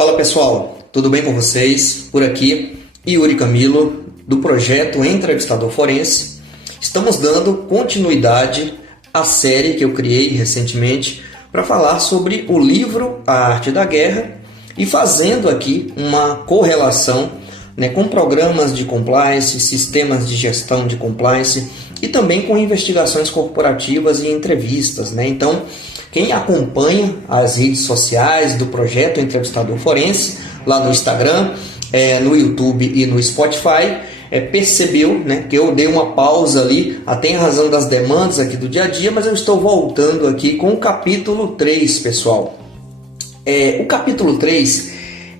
Fala pessoal, tudo bem com vocês? Por aqui, Yuri Camilo, do projeto Entrevistador Forense. Estamos dando continuidade à série que eu criei recentemente para falar sobre o livro A Arte da Guerra e fazendo aqui uma correlação com programas de compliance, sistemas de gestão de compliance e também com investigações corporativas e entrevistas. Então, quem acompanha as redes sociais do projeto Entrevistador Forense, lá no Instagram, no YouTube e no Spotify, percebeu que eu dei uma pausa ali, até em razão das demandas aqui do dia a dia, mas eu estou voltando aqui com o capítulo 3, pessoal. O capítulo 3,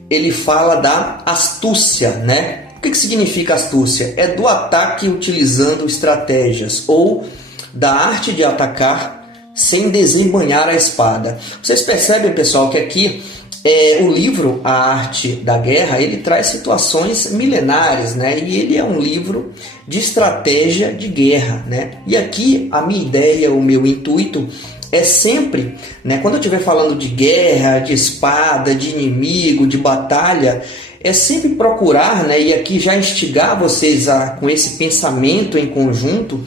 ele fala da astúcia, O que significa astúcia? É do ataque utilizando estratégias, ou da arte de atacar sem desembanhar a espada. Vocês percebem, pessoal, que aqui o livro A Arte da Guerra, ele traz situações milenares, E ele é um livro de estratégia de guerra, E aqui a minha ideia, o meu intuito é sempre, quando eu estiver falando de guerra, de espada, de inimigo, de batalha, é sempre procurar, e aqui já instigar vocês com esse pensamento em conjunto,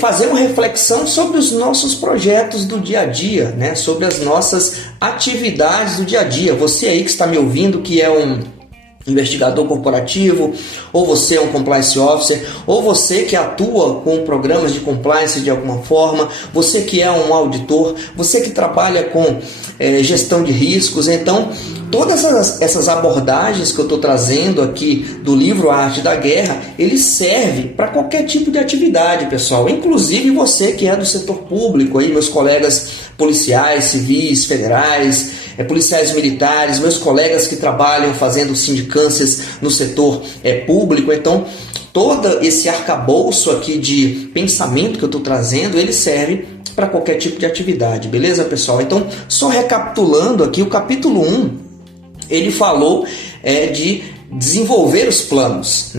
fazer uma reflexão sobre os nossos projetos do dia a dia, sobre as nossas atividades do dia a dia. Você aí que está me ouvindo, que é um investigador corporativo, ou você é um compliance officer, ou você que atua com programas de compliance de alguma forma, você que é um auditor, você que trabalha com gestão de riscos. Então, todas essas abordagens que eu estou trazendo aqui do livro A Arte da Guerra, ele serve para qualquer tipo de atividade, pessoal. Inclusive você que é do setor público, aí, meus colegas policiais, civis, federais, policiais militares, meus colegas que trabalham fazendo sindicâncias no setor público. Então, todo esse arcabouço aqui de pensamento que eu estou trazendo, ele serve para qualquer tipo de atividade, beleza, pessoal? Então, só recapitulando aqui, o capítulo 1, ele falou de desenvolver os planos,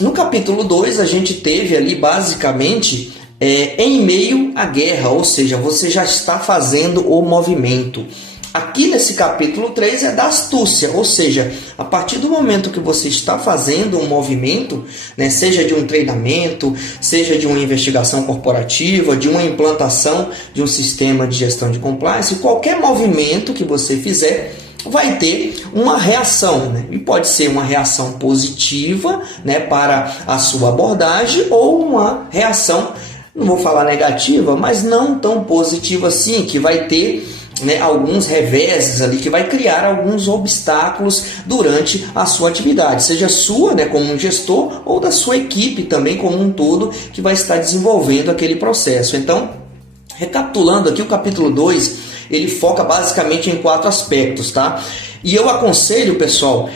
No capítulo 2, a gente teve ali basicamente em meio à guerra, ou seja, você já está fazendo o movimento. Aqui nesse capítulo 3 é da astúcia, ou seja, a partir do momento que você está fazendo um movimento, seja de um treinamento, seja de uma investigação corporativa, de uma implantação de um sistema de gestão de compliance, qualquer movimento que você fizer vai ter uma reação, e pode ser uma reação positiva para a sua abordagem, ou uma reação, não vou falar negativa, mas não tão positiva assim, que vai ter alguns reveses ali, que vai criar alguns obstáculos durante a sua atividade, seja sua, como um gestor, ou da sua equipe também como um todo, que vai estar desenvolvendo aquele processo. Então, recapitulando aqui, o capítulo 2, ele foca basicamente em 4 aspectos, E eu aconselho, pessoal,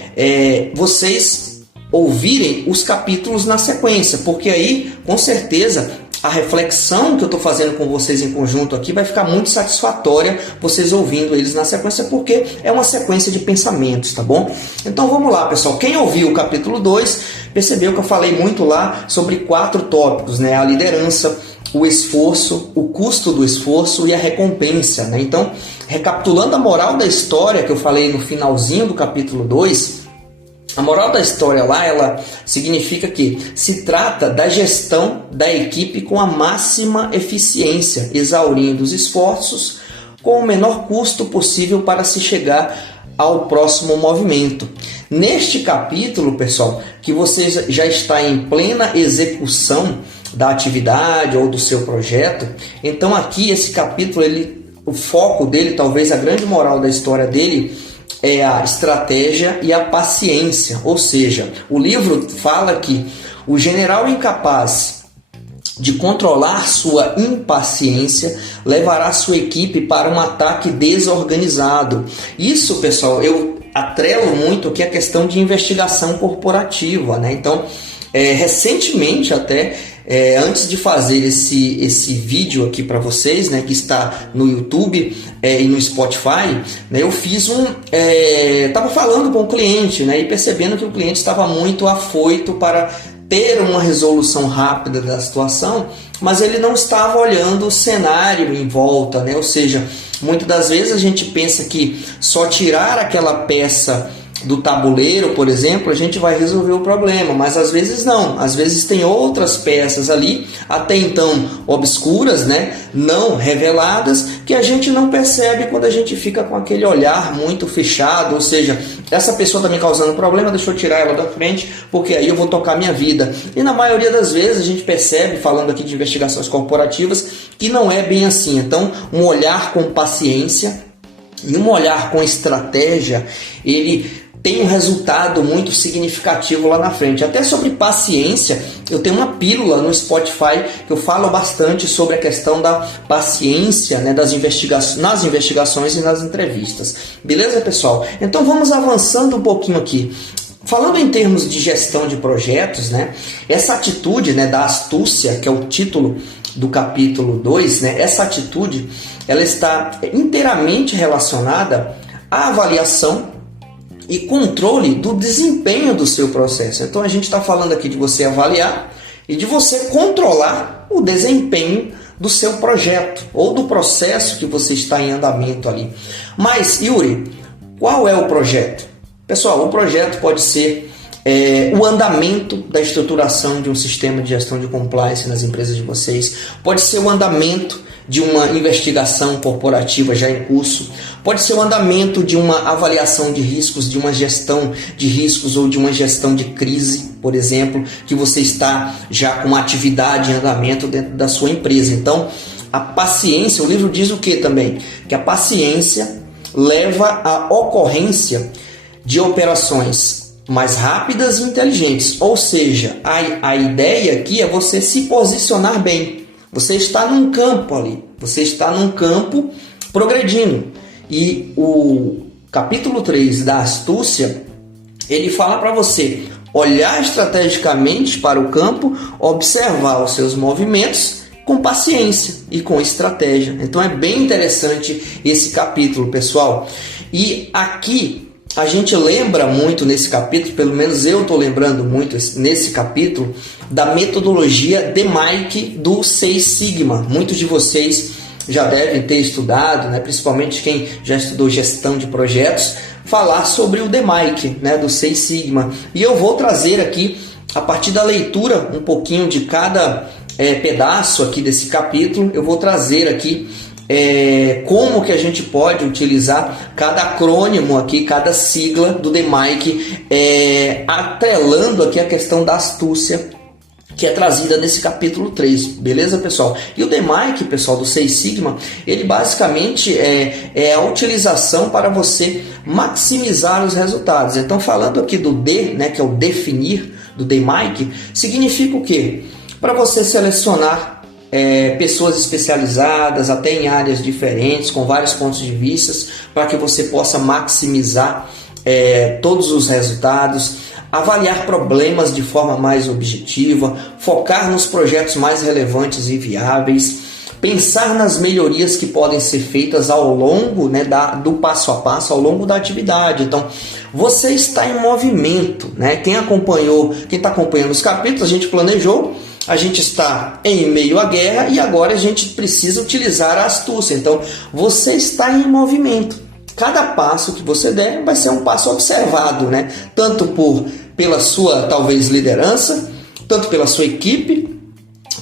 vocês ouvirem os capítulos na sequência, porque aí, com certeza, a reflexão que eu estou fazendo com vocês em conjunto aqui vai ficar muito satisfatória, vocês ouvindo eles na sequência, porque é uma sequência de pensamentos, tá bom? Então vamos lá, pessoal. Quem ouviu o capítulo 2 percebeu que eu falei muito lá sobre 4 tópicos, A liderança, o esforço, o custo do esforço e a recompensa, Então, recapitulando a moral da história que eu falei no finalzinho do capítulo 2, a moral da história lá, ela significa que se trata da gestão da equipe com a máxima eficiência, exaurindo os esforços com o menor custo possível para se chegar ao próximo movimento. Neste capítulo, pessoal, que você já está em plena execução da atividade ou do seu projeto, então aqui esse capítulo, o foco dele, talvez a grande moral da história dele, é a estratégia e a paciência. Ou seja, o livro fala que o general incapaz de controlar sua impaciência levará sua equipe para um ataque desorganizado. Isso, pessoal, eu atrelo muito aqui a questão de investigação corporativa, Então, recentemente até, antes de fazer esse vídeo aqui para vocês, que está no YouTube e no Spotify, eu fiz estava falando com o cliente, e percebendo que o cliente estava muito afoito para ter uma resolução rápida da situação, mas ele não estava olhando o cenário em volta, né? Ou seja, muitas das vezes a gente pensa que só tirar aquela peça do tabuleiro, por exemplo, a gente vai resolver o problema, mas às vezes não, às vezes tem outras peças ali, até então obscuras, né, não reveladas, que a gente não percebe quando a gente fica com aquele olhar muito fechado, ou seja, essa pessoa está me causando problema, deixa eu tirar ela da frente, porque aí eu vou tocar minha vida. E na maioria das vezes a gente percebe, falando aqui de investigações corporativas, que não é bem assim. Então, um olhar com paciência e um olhar com estratégia, ele tem um resultado muito significativo lá na frente. Até sobre paciência, eu tenho uma pílula no Spotify que eu falo bastante sobre a questão da paciência, né, nas investigações e nas entrevistas. Beleza, pessoal? Então vamos avançando um pouquinho aqui. Falando em termos de gestão de projetos, né, essa atitude, né, da astúcia, que é o título do capítulo 2, né, essa atitude ela está inteiramente relacionada à avaliação e controle do desempenho do seu processo. Então a gente está falando aqui de você avaliar e de você controlar o desempenho do seu projeto ou do processo que você está em andamento ali. Mas, Yuri, qual é o projeto? Pessoal, o projeto pode ser o andamento da estruturação de um sistema de gestão de compliance nas empresas de vocês, pode ser o andamento de uma investigação corporativa já em curso, pode ser o andamento de uma avaliação de riscos, de uma gestão de riscos ou de uma gestão de crise, por exemplo, que você está já com uma atividade em andamento dentro da sua empresa. Então, a paciência, o livro diz o que também? Que a paciência leva à ocorrência de operações mais rápidas e inteligentes. Ou seja, a ideia aqui é você se posicionar bem. Você está num campo ali, você está num campo progredindo. E o capítulo 3 da astúcia, ele fala para você olhar estrategicamente para o campo, observar os seus movimentos com paciência e com estratégia. Então é bem interessante esse capítulo, pessoal. E aqui a gente lembra muito nesse capítulo, pelo menos eu estou lembrando muito nesse capítulo, da metodologia DMAIC do Seis Sigma. Muitos de vocês já devem ter estudado, né, principalmente quem já estudou gestão de projetos, falar sobre o DMAIC, né, do Seis Sigma. E eu vou trazer aqui, a partir da leitura, um pouquinho de cada pedaço aqui desse capítulo, eu vou trazer aqui como que a gente pode utilizar cada acrônimo aqui, cada sigla do DMAIC, atrelando aqui a questão da astúcia que é trazida nesse capítulo 3, beleza, pessoal? E o DMAIC, pessoal, do Seis Sigma, ele basicamente é a utilização para você maximizar os resultados. Então, falando aqui do D, né, que é o definir do DMAIC, significa o quê? Para você selecionar pessoas especializadas, até em áreas diferentes, com vários pontos de vista, para que você possa maximizar todos os resultados, avaliar problemas de forma mais objetiva, focar nos projetos mais relevantes e viáveis, pensar nas melhorias que podem ser feitas ao longo, né, do passo a passo, ao longo da atividade. Então, você está em movimento, né? Quem está acompanhando os capítulos, a gente planejou, a gente está em meio à guerra e agora a gente precisa utilizar a astúcia. Então, você está em movimento. Cada passo que você der vai ser um passo observado, né? Tanto pela sua, talvez, liderança, tanto pela sua equipe,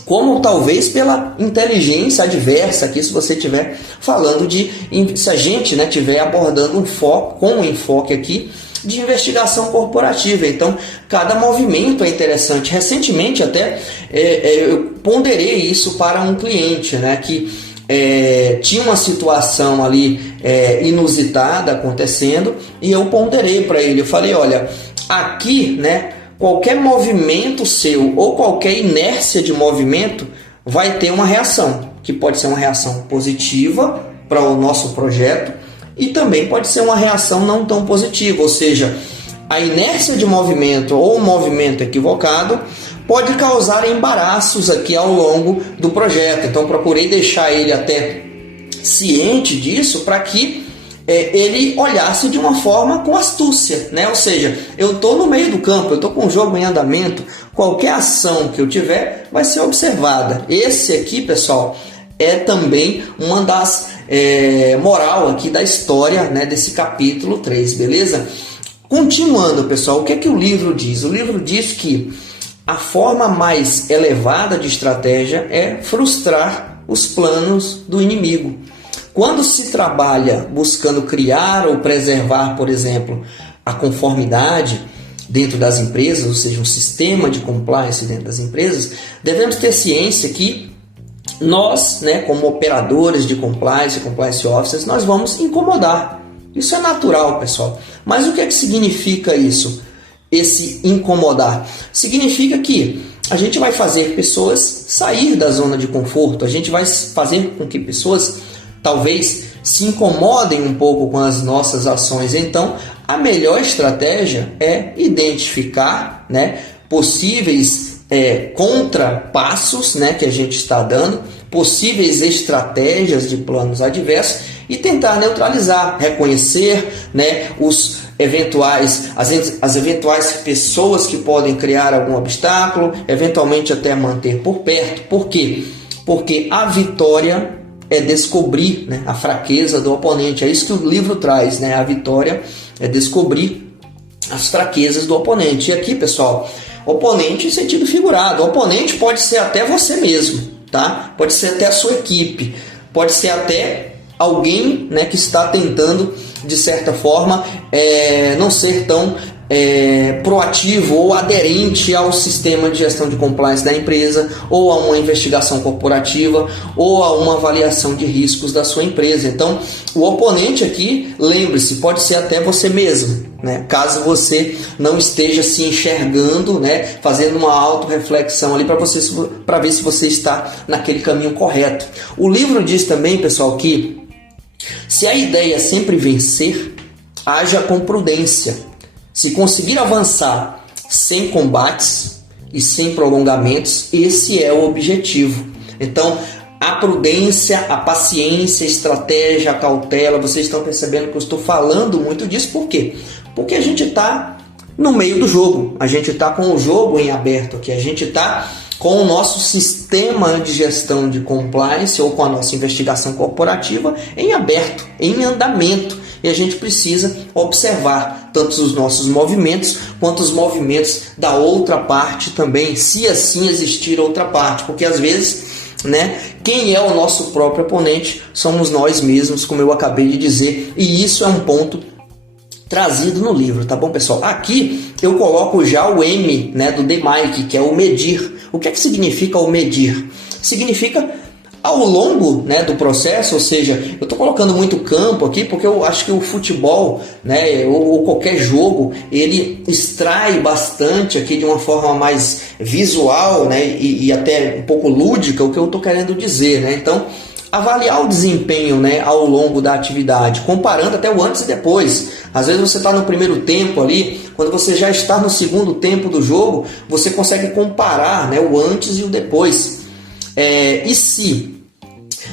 como talvez pela inteligência adversa aqui, se você estiver falando se a gente, né, estiver abordando um enfoque aqui de investigação corporativa. Então, cada movimento é interessante. Recentemente, até, eu ponderei isso para um cliente, né, que tinha uma situação ali inusitada acontecendo, e eu ponderei para ele. Eu falei, olha, aqui, né, qualquer movimento seu ou qualquer inércia de movimento vai ter uma reação, que pode ser uma reação positiva para o nosso projeto e também pode ser uma reação não tão positiva, ou seja, a inércia de movimento ou o movimento equivocado pode causar embaraços aqui ao longo do projeto. Então procurei deixar ele até ciente disso para que ele olhasse de uma forma com astúcia, né? Ou seja, eu estou no meio do campo, eu estou com o jogo em andamento, qualquer ação que eu tiver vai ser observada. Esse aqui, pessoal, é também uma das moral aqui da história, né, desse capítulo 3, beleza? Continuando, pessoal, o que é que o livro diz? O livro diz que a forma mais elevada de estratégia é frustrar os planos do inimigo. Quando se trabalha buscando criar ou preservar, por exemplo, a conformidade dentro das empresas, ou seja, um sistema de compliance dentro das empresas, devemos ter ciência que nós, né, como operadores de compliance, compliance officers, nós vamos incomodar. Isso é natural, pessoal. Mas o que é que significa isso? Esse incomodar? Significa que a gente vai fazer pessoas sair da zona de conforto, a gente vai fazer com que pessoas talvez se incomodem um pouco com as nossas ações. Então, a melhor estratégia é identificar, né, possíveis contrapassos, né, que a gente está dando, possíveis estratégias de planos adversos e tentar neutralizar, reconhecer, né, as eventuais pessoas que podem criar algum obstáculo, eventualmente até manter por perto. Por quê? Porque a vitória é descobrir, né, a fraqueza do oponente. É isso que o livro traz, né? A vitória é descobrir as fraquezas do oponente. E aqui, pessoal, oponente em sentido figurado. O oponente pode ser até você mesmo, tá? Pode ser até a sua equipe, pode ser até alguém, né, que está tentando, de certa forma, não ser tão proativo ou aderente ao sistema de gestão de compliance da empresa, ou a uma investigação corporativa, ou a uma avaliação de riscos da sua empresa. Então, o oponente aqui, lembre-se, pode ser até você mesmo, né? Caso você não esteja se enxergando, né, fazendo uma autorreflexão ali para ver se você está naquele caminho correto. O livro diz também, pessoal, que se a ideia é sempre vencer, haja com prudência. Se conseguir avançar sem combates e sem prolongamentos, esse é o objetivo. Então, a prudência, a paciência, a estratégia, a cautela, vocês estão percebendo que eu estou falando muito disso. Por quê? Porque a gente está no meio do jogo, a gente está com o jogo em aberto aqui, a gente está com o nosso sistema de gestão de compliance ou com a nossa investigação corporativa em aberto, em andamento. E a gente precisa observar tanto os nossos movimentos quanto os movimentos da outra parte também, se assim existir outra parte. Porque às vezes, né, quem é o nosso próprio oponente somos nós mesmos, como eu acabei de dizer. E isso é um ponto trazido no livro, tá bom, pessoal? Aqui eu coloco já o M, né, do DMAIC, que é o medir. O que é que significa o medir? Significa ao longo, né, do processo, ou seja, eu estou colocando muito campo aqui porque eu acho que o futebol, né, ou qualquer jogo, ele extrai bastante aqui de uma forma mais visual, né, e até um pouco lúdica o que eu estou querendo dizer, né? Então, avaliar o desempenho, né, ao longo da atividade, comparando até o antes e depois. Às vezes você está no primeiro tempo ali, quando você já está no segundo tempo do jogo, você consegue comparar, né, o antes e o depois. E se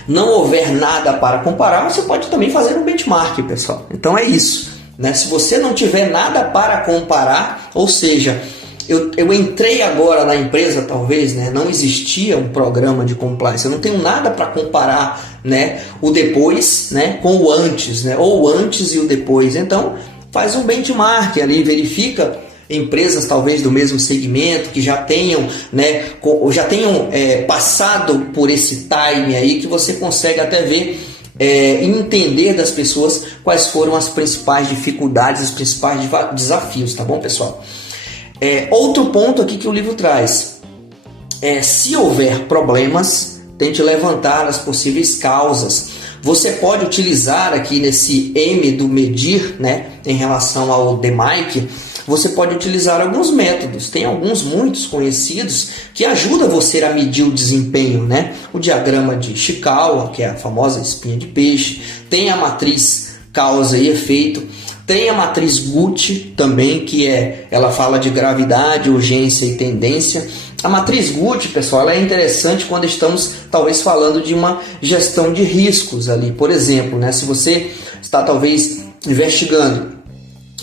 não houver nada para comparar, você pode também fazer um benchmark, pessoal. Então é isso, né? Se você não tiver nada para comparar, ou seja, eu entrei agora na empresa, talvez, né, não existia um programa de compliance, eu não tenho nada para comparar, né, o depois, né, com o antes, né, ou o antes e o depois. Então faz um benchmark ali, verifica empresas talvez do mesmo segmento que já tenham, né, passado por esse time aí, que você consegue até ver entender das pessoas quais foram as principais dificuldades, os principais desafios, tá bom, pessoal? Outro ponto aqui que o livro traz se houver problemas, tente levantar as possíveis causas. Você pode utilizar aqui nesse M do medir, né, em relação ao DMAIC, você pode utilizar alguns métodos. Tem muitos conhecidos que ajudam você a medir o desempenho, né? O diagrama de Ishikawa, que é a famosa espinha de peixe, tem a matriz causa e efeito. Tem a matriz Gucci também, ela fala de gravidade, urgência e tendência. A matriz Gucci, pessoal, ela é interessante quando estamos talvez falando de uma gestão de riscos ali. Por exemplo, né, se você está talvez investigando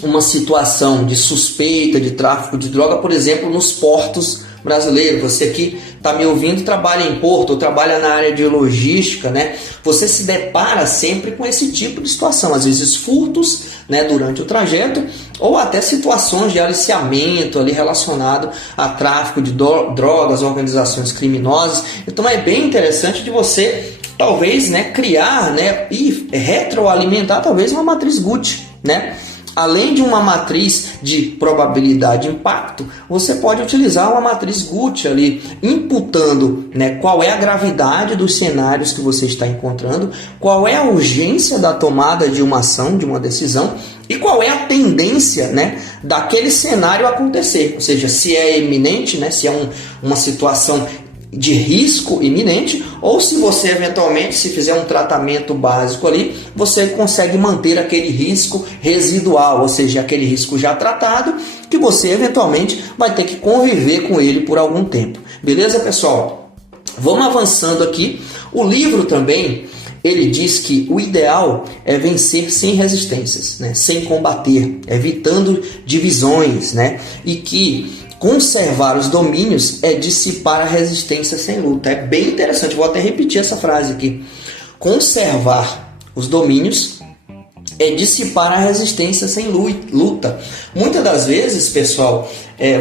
uma situação de suspeita de tráfico de droga, por exemplo, nos portos brasileiros. Você aqui está me ouvindo, trabalha em porto ou trabalha na área de logística, né? Você se depara sempre com esse tipo de situação, às vezes furtos, né, durante o trajeto, ou até situações de aliciamento ali relacionado a tráfico de drogas, organizações criminosas. Então é bem interessante de você talvez, né, criar, né, e retroalimentar talvez uma matriz Gucci, né? Além de uma matriz de probabilidade e impacto, você pode utilizar uma matriz Gucci ali, imputando, né, qual é a gravidade dos cenários que você está encontrando, qual é a urgência da tomada de uma ação, de uma decisão, e qual é a tendência, né, daquele cenário acontecer. Ou seja, se é iminente, né, se é uma situação de risco iminente, ou se você eventualmente, se fizer um tratamento básico ali, você consegue manter aquele risco residual, ou seja, aquele risco já tratado, que você eventualmente vai ter que conviver com ele por algum tempo. Beleza, pessoal? Vamos avançando aqui. O livro também, ele diz que o ideal é vencer sem resistências, né? Sem combater, evitando divisões, né? E que conservar os domínios é dissipar a resistência sem luta. É bem interessante, vou até repetir essa frase aqui. Conservar os domínios é dissipar a resistência sem luta. Muitas das vezes, pessoal,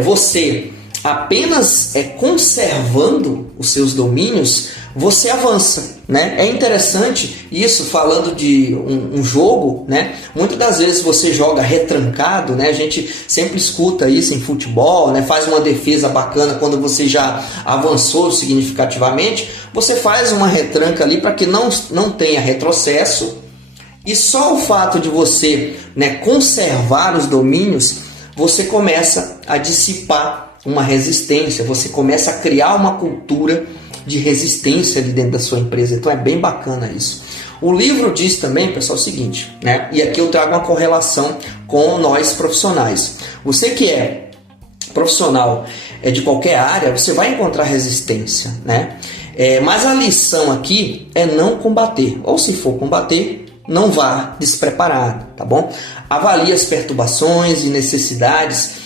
você apenas conservando os seus domínios, você avança, né? É interessante isso, falando de um jogo, né? Muitas das vezes você joga retrancado, né? A gente sempre escuta isso em futebol, né? Faz uma defesa bacana quando você já avançou significativamente, você faz uma retranca ali para que não tenha retrocesso, e só o fato de você, né, conservar os domínios, você começa a dissipar uma resistência, você começa a criar uma cultura de resistência ali dentro da sua empresa. Então é bem bacana isso. O livro diz também, pessoal, o seguinte, né? E aqui eu trago uma correlação com nós profissionais. Você que é profissional de qualquer área, você vai encontrar resistência, né? Mas a lição aqui é não combater. Ou se for combater, não vá despreparado, tá bom? Avalie as perturbações e necessidades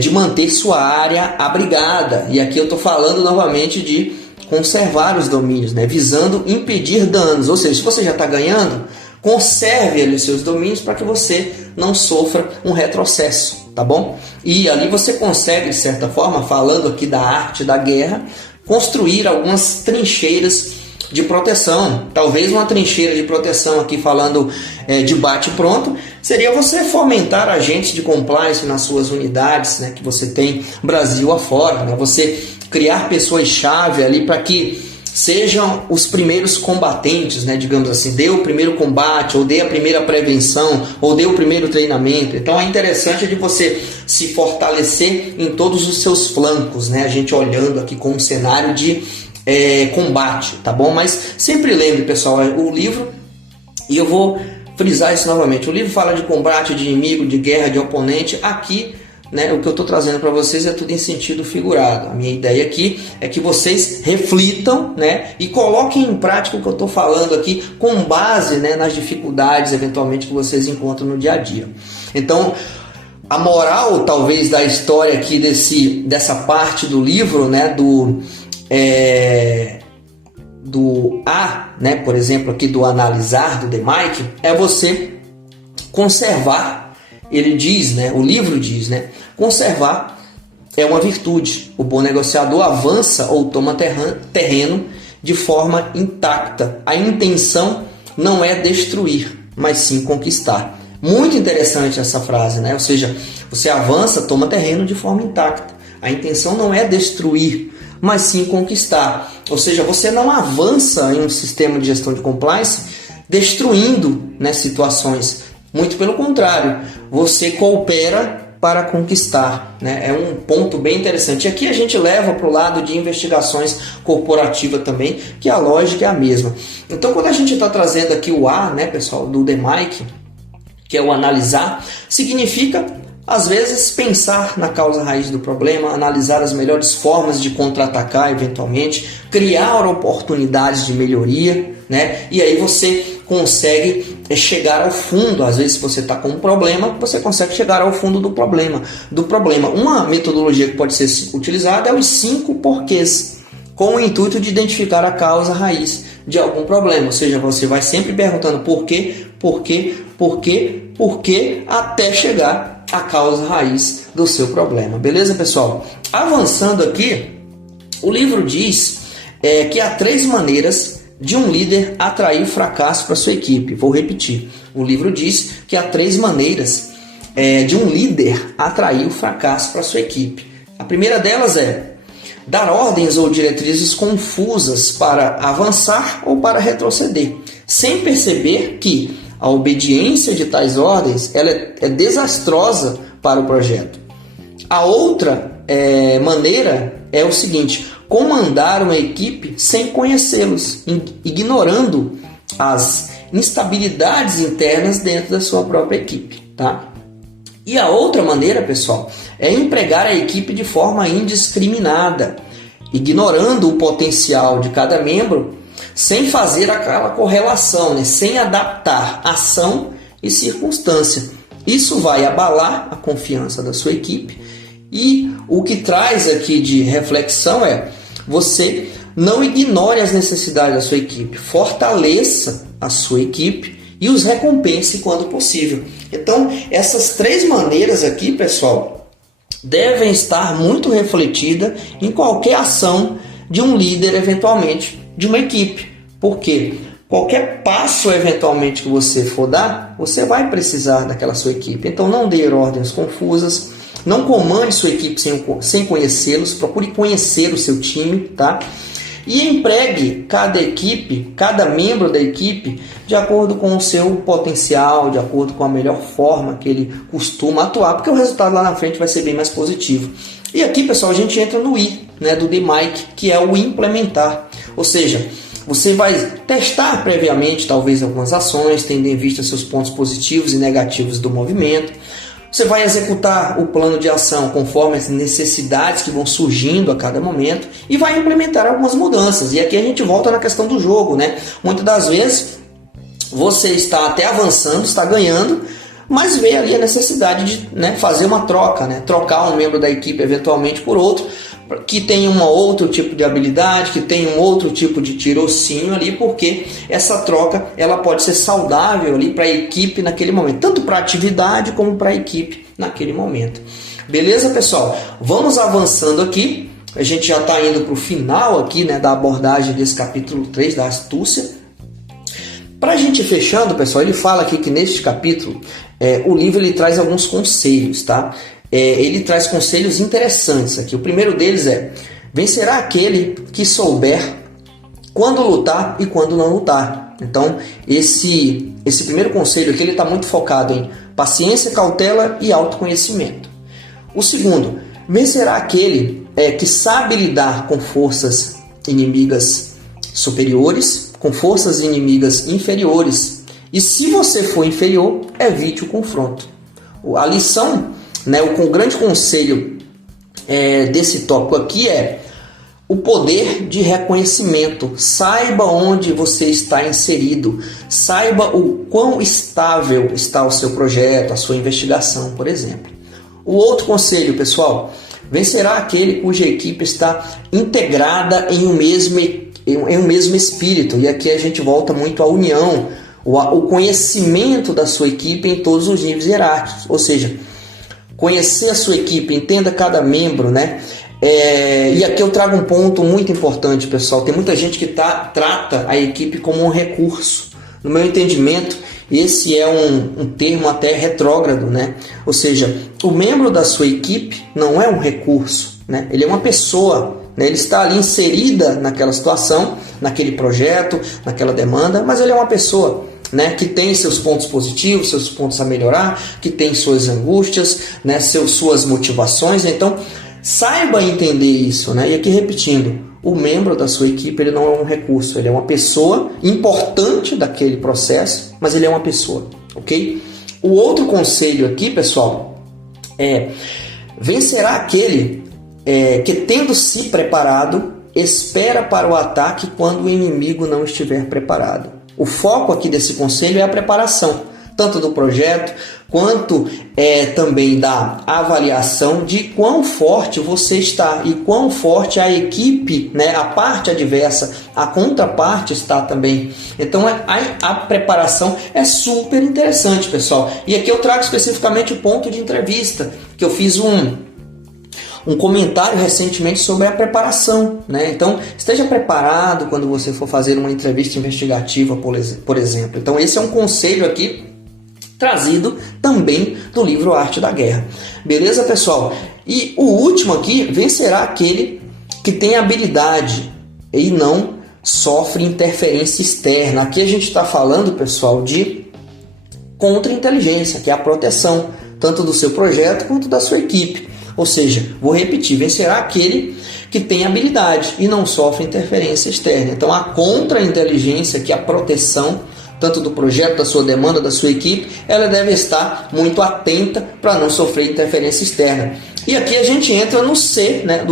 de manter sua área abrigada. E aqui eu estou falando novamente de conservar os domínios, né? Visando impedir danos. Ou seja, se você já está ganhando, conserve ali os seus domínios para que você não sofra um retrocesso, tá bom? E ali você consegue, de certa forma, falando aqui da arte da guerra, construir algumas trincheiras de proteção. Talvez uma trincheira de proteção aqui falando de bate-pronto seria você fomentar agentes de compliance nas suas unidades, né, que você tem Brasil afora, né? Você criar pessoas-chave ali para que sejam os primeiros combatentes, né, digamos assim, dê o primeiro combate, ou dê a primeira prevenção, ou dê o primeiro treinamento. Então é interessante de você se fortalecer em todos os seus flancos, né? A gente olhando aqui com um cenário de combate, tá bom? Mas sempre lembre, pessoal, o livro, e eu vou frisar isso novamente, o livro fala de combate, de inimigo, de guerra, de oponente. Aqui, né, o que eu estou trazendo para vocês é tudo em sentido figurado. A minha ideia aqui é que vocês reflitam, né, e coloquem em prática o que eu estou falando aqui com base, né, nas dificuldades eventualmente que vocês encontram no dia a dia. Então, a moral talvez da história aqui dessa parte do livro, né, do A, né, por exemplo, aqui do analisar, do DeMike, é você conservar. Ele diz, né, o livro diz, né, conservar é uma virtude. O bom negociador avança ou toma terreno de forma intacta. A intenção não é destruir, mas sim conquistar. Muito interessante essa frase, né? Ou seja, você avança, toma terreno de forma intacta. A intenção não é destruir, mas sim conquistar. Ou seja, você não avança em um sistema de gestão de compliance destruindo, né, situações. Muito pelo contrário, você coopera para conquistar, né? É um ponto bem interessante. E aqui a gente leva para o lado de investigações corporativas também, que a lógica é a mesma. Então, quando a gente está trazendo aqui o A, né, pessoal, do DeMike, que é o analisar, significa, às vezes, pensar na causa raiz do problema, analisar as melhores formas de contra-atacar eventualmente, criar oportunidades de melhoria, né? E aí você consegue chegar ao fundo. Às vezes, se você está com um problema, você consegue chegar ao fundo do problema. Uma metodologia que pode ser utilizada é os 5 porquês, com o intuito de identificar a causa raiz de algum problema. Ou seja, você vai sempre perguntando por quê, até chegar à causa raiz do seu problema. Beleza, pessoal? Avançando aqui, o livro diz que há 3 maneiras de um líder atrair fracasso para sua equipe. Vou repetir. O livro diz que há 3 maneiras de um líder atrair o fracasso para sua equipe. A primeira delas é dar ordens ou diretrizes confusas para avançar ou para retroceder, sem perceber que a obediência de tais ordens ela é desastrosa para o projeto. A outra maneira é o seguinte: comandar uma equipe sem conhecê-los, ignorando as instabilidades internas dentro da sua própria equipe, tá? E a outra maneira, pessoal, é empregar a equipe de forma indiscriminada, ignorando o potencial de cada membro, sem fazer aquela correlação, né? Sem adaptar ação e circunstância. Isso vai abalar a confiança da sua equipe, e o que traz aqui de reflexão é: você não ignore as necessidades da sua equipe, fortaleça a sua equipe e os recompense quando possível. Então, essas 3 maneiras aqui, pessoal, devem estar muito refletidas em qualquer ação de um líder, eventualmente, de uma equipe. Porque qualquer passo, eventualmente, que você for dar, você vai precisar daquela sua equipe. Então, não dê ordens confusas, não comande sua equipe sem conhecê-los, procure conhecer o seu time, tá? E empregue cada equipe, cada membro da equipe, de acordo com o seu potencial, de acordo com a melhor forma que ele costuma atuar, porque o resultado lá na frente vai ser bem mais positivo. E aqui, pessoal, a gente entra no I, né, do DMAIC, que é o implementar. Ou seja, você vai testar previamente talvez algumas ações, tendo em vista seus pontos positivos e negativos do movimento. Você vai executar o plano de ação conforme as necessidades que vão surgindo a cada momento e vai implementar algumas mudanças. E aqui a gente volta na questão do jogo, né? Muitas das vezes você está até avançando, está ganhando, mas vê ali a necessidade de, né, fazer uma troca, né? Trocar um membro da equipe eventualmente por outro, que tem um outro tipo de habilidade, que tem um outro tipo de tirocínio ali, porque essa troca ela pode ser saudável ali para a equipe naquele momento, tanto para a atividade como para a equipe naquele momento. Beleza, pessoal? Vamos avançando aqui. A gente já está indo para o final aqui, né, da abordagem desse capítulo 3 da astúcia. Para a gente ir fechando, pessoal, ele fala aqui que neste capítulo o livro ele traz alguns conselhos, tá? Ele traz conselhos interessantes aqui. O primeiro deles é: vencerá aquele que souber quando lutar e quando não lutar. Então, esse primeiro conselho aqui está muito focado em paciência, cautela e autoconhecimento. O segundo: vencerá aquele que sabe lidar com forças inimigas superiores, com forças inimigas inferiores. E se você for inferior, evite o confronto. A lição, né, o grande conselho desse tópico aqui é o poder de reconhecimento. Saiba onde você está inserido, saiba o quão estável está o seu projeto, a sua investigação, por exemplo. O outro conselho, pessoal: vencerá aquele cuja equipe está integrada em um mesmo espírito. E aqui a gente volta muito à união, o conhecimento da sua equipe em todos os níveis hierárquicos, ou seja, conhecer a sua equipe, entenda cada membro, né? E aqui eu trago um ponto muito importante, pessoal. Tem muita gente que trata a equipe como um recurso. No meu entendimento, esse é um termo até retrógrado, né? Ou seja, o membro da sua equipe não é um recurso, né? Ele é uma pessoa, né? Ele está ali inserida naquela situação, naquele projeto, naquela demanda, mas ele é uma pessoa, né, que tem seus pontos positivos, seus pontos a melhorar, que tem suas angústias, né, suas motivações. Então, saiba entender isso, né? E aqui repetindo, o membro da sua equipe ele não é um recurso, ele é uma pessoa importante daquele processo, mas ele é uma pessoa, ok? O outro conselho aqui, pessoal, vencerá aquele que, tendo se preparado, espera para o ataque quando o inimigo não estiver preparado. O foco aqui desse conselho é a preparação, tanto do projeto, quanto também da avaliação de quão forte você está e quão forte a equipe, né, a parte adversa, a contraparte está também. Então a preparação é super interessante, pessoal. E aqui eu trago especificamente o ponto de entrevista, que eu fiz um comentário recentemente sobre a preparação, né? Então, esteja preparado quando você for fazer uma entrevista investigativa, por exemplo. Então, esse é um conselho aqui trazido também do livro Arte da Guerra. Beleza, pessoal? E o último aqui, vencerá aquele que tem habilidade e não sofre interferência externa. Aqui a gente está falando, pessoal, de contra-inteligência, que é a proteção, tanto do seu projeto quanto da sua equipe. Ou seja, vou repetir, vencerá aquele que tem habilidade e não sofre interferência externa. Então, a contra-inteligência, que é a proteção tanto do projeto, da sua demanda, da sua equipe, ela deve estar muito atenta para não sofrer interferência externa. E aqui a gente entra no C, né,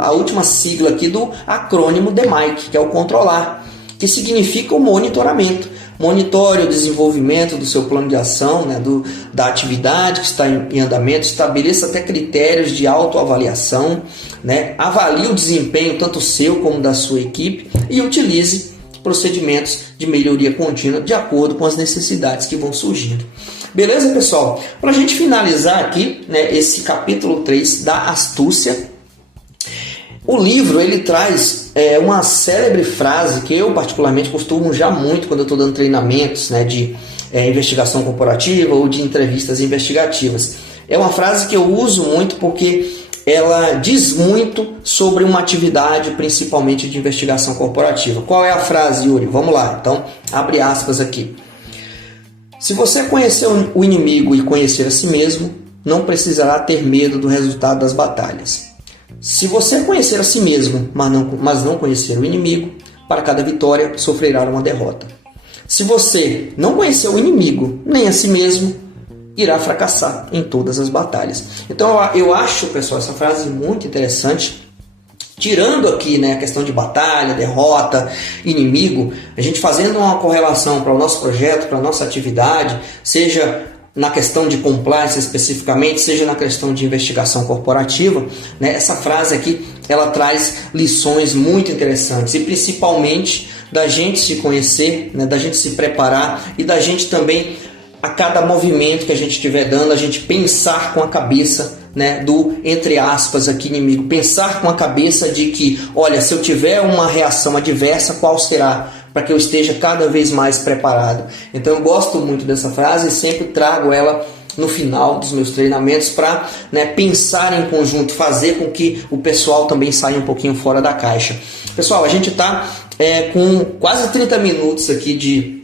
a última sigla aqui do acrônimo DMAIC, que é o controlar, que significa o monitoramento. Monitore o desenvolvimento do seu plano de ação, né, da atividade que está em andamento, estabeleça até critérios de autoavaliação, né, avalie o desempenho tanto seu como da sua equipe e utilize procedimentos de melhoria contínua de acordo com as necessidades que vão surgindo. Beleza, pessoal? Para a gente finalizar aqui, né, esse capítulo 3 da astúcia, o livro ele traz uma célebre frase que eu particularmente costumo usar muito quando eu estou dando treinamentos, né, de investigação corporativa ou de entrevistas investigativas. É uma frase que eu uso muito porque ela diz muito sobre uma atividade, principalmente de investigação corporativa. Qual é a frase, Yuri? Vamos lá. Então, abre aspas aqui. Se você conhecer o inimigo e conhecer a si mesmo, não precisará ter medo do resultado das batalhas. Se você conhecer a si mesmo, mas não conhecer o inimigo, para cada vitória sofrerá uma derrota. Se você não conhecer o inimigo, nem a si mesmo, irá fracassar em todas as batalhas. Então eu acho, pessoal, essa frase muito interessante. Tirando aqui, né, a questão de batalha, derrota, inimigo, a gente fazendo uma correlação para o nosso projeto, para a nossa atividade, seja na questão de compliance especificamente, seja na questão de investigação corporativa, né, essa frase aqui ela traz lições muito interessantes e principalmente da gente se conhecer, né, da gente se preparar e da gente também, a cada movimento que a gente estiver dando, a gente pensar com a cabeça, né, do, entre aspas, aqui inimigo, pensar com a cabeça de que, olha, se eu tiver uma reação adversa, qual será? Para que eu esteja cada vez mais preparado. Então eu gosto muito dessa frase e sempre trago ela no final dos meus treinamentos para, né, pensar em conjunto, fazer com que o pessoal também saia um pouquinho fora da caixa. Pessoal, a gente está com quase 30 minutos aqui de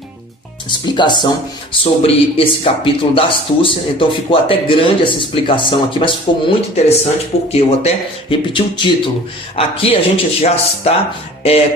explicação sobre esse capítulo da astúcia, então ficou até grande essa explicação aqui, mas ficou muito interessante porque eu vou até repetir o título. Aqui a gente já está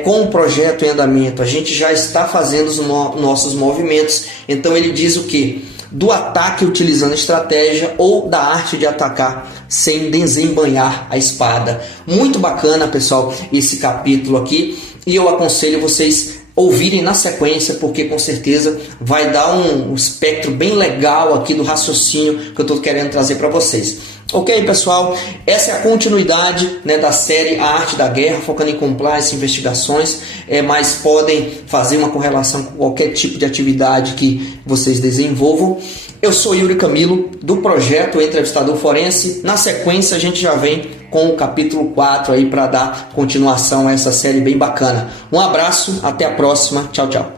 com o projeto em andamento, a gente já está fazendo os nossos movimentos, então ele diz o que? Do ataque utilizando estratégia ou da arte de atacar sem desembanhar a espada. Muito bacana, pessoal, esse capítulo aqui, e eu aconselho vocês ouvirem na sequência, porque com certeza vai dar um espectro bem legal aqui do raciocínio que eu estou querendo trazer para vocês. Ok, pessoal? Essa é a continuidade, né, da série A Arte da Guerra, focando em compliance, investigações, mas podem fazer uma correlação com qualquer tipo de atividade que vocês desenvolvam. Eu sou Yuri Camilo, do projeto Entrevistador Forense. Na sequência, a gente já vem com o capítulo 4 aí para dar continuação a essa série bem bacana. Um abraço, até a próxima. Tchau, tchau.